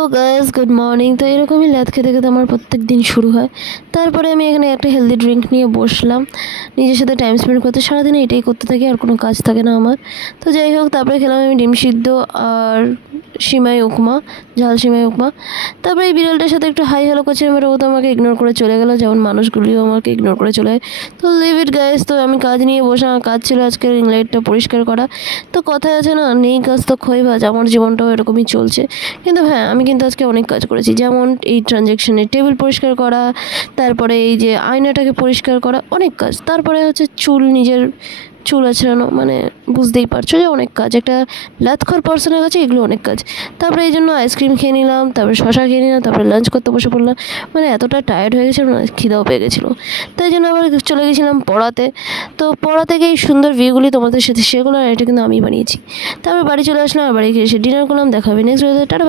Hello guys, good morning. তো এরকমই ল্যাদ খেতে খেতে আমার প্রত্যেক দিন শুরু হয়। তারপরে আমি এখানে একটা হেলদি ড্রিঙ্ক নিয়ে বসলাম নিজের সাথে টাইম স্পেন্ড করতে। সারাদিন এটাই করতে থাকি, আর কোনো কাজ থাকে না আমার। তো যাই হোক, তারপরে খেলাম আমি ডিম সিদ্ধ আর সিমাই উপমা, ঝাল সিমাই উপমা। তারপরে এই বিড়ালটার সাথে একটু হাই হ্যালো করছিলাম, ও তো আমাকে ইগনোর করে চলে গেলো, যেমন মানুষগুলিও আমাকে ইগনোর করে চলে যায়। তো লিভ ইট গাইস। তো আমি কাজ নিয়ে বসে, আমার কাজ ছিল আজকে রিং লাইটটা পরিষ্কার করা। তো কথায় আছে না, নেই কাজ তো খই ভাজ। আমার জীবনটাও এরকমই চলছে। কিন্তু হ্যাঁ, আমি কিন্তু আজকে অনেক কাজ করেছি, যেমন এই ট্রানজ্যাকশনের টেবিল পরিষ্কার করা, তারপরে এই যে আয়নাটাকে পরিষ্কার করা, অনেক কাজ। তারপরে হচ্ছে নিজের চুল আঁচড়ানো, মানে বুঝতেই পারছো যে অনেক কাজ। একটা লাতখর পার্সনের কাছে এগুলো অনেক কাজ। তারপরে এই জন্য আইসক্রিম খেয়ে নিলাম, তারপরে শশা খেয়ে নিলাম, তারপরে লাঞ্চ করতে বসে পড়লাম। মানে এতটা টায়ার্ড হয়ে গেছিলো না, খিদাও পেয়ে গেছিলো। তাই জন্য আবার চলে গেছিলাম পড়াতে। তো পড়া থেকে এই সুন্দর ভিউগুলি তোমাদের সাথে শেয়ার করলাম, আর এটা কিন্তু আমি বানিয়েছি। তারপর বাড়ি চলে আসলাম, আর বাড়ি গিয়ে এসে ডিনার করলাম। দেখা হবে নেক্সট ভিডিওতে। টাটা।